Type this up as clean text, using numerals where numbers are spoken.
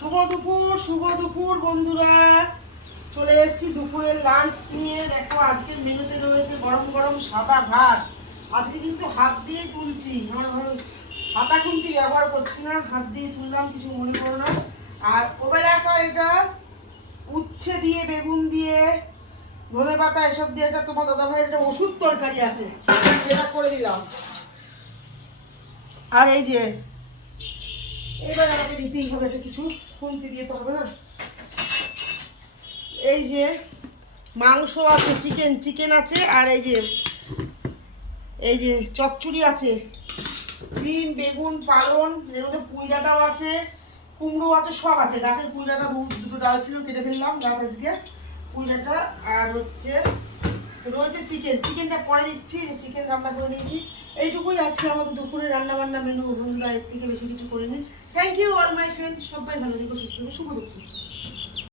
শুভ দুপুর বন্ধুরা, চলে এসেছি দুপুরের লাঞ্চ নিয়ে। দেখো আজকের মেনুতে রয়েছে গরম গরম সাদা ভাত। আজকে কিন্তু হাত দিয়ে তুলছি, হাতা খুন্তি ব্যবহার করছি না, হাত দিয়ে তুললাম, কিছু মনে করো না। আর ওবেলাটা এটা উচ্ছে দিয়ে, বেগুন দিয়ে, ধনে পাতা এসব দিয়ে এটা তোমার দাদা ভাই একটা ওষুধ তরকারি আছে, সেটা করে দিলাম। আর এই যে এবার আমাকে দিতেই হবে, এটা কিছু খুন্তি দিয়ে তো হবে না। এই যে মাংস আছে, চিকেন আছে, আর এই যে চচ্চড়ি আছে, সিম, বেগুন, পালন, এর মধ্যে পুঁইডাটাও আছে, কুমড়ো আছে, সব আছে। গাছের পুঁইডাটা দুটো ডাল ছিল, কেটে ফেললাম গাছ আজকে পুঁইডাটা। আর রয়েছে চিকেনটা পরে দিচ্ছি, চিকেন রান্না করে নিয়েছি। এইটুকুই আজকে আমাদের দুপুরে রান্না বান্না মেনু বন্ধুরা, এর থেকে বেশি কিছু করিনি। Thank you all my friend, সবাই ভালো থেকো, সুস্থ থেকো, শুভ দুপুর।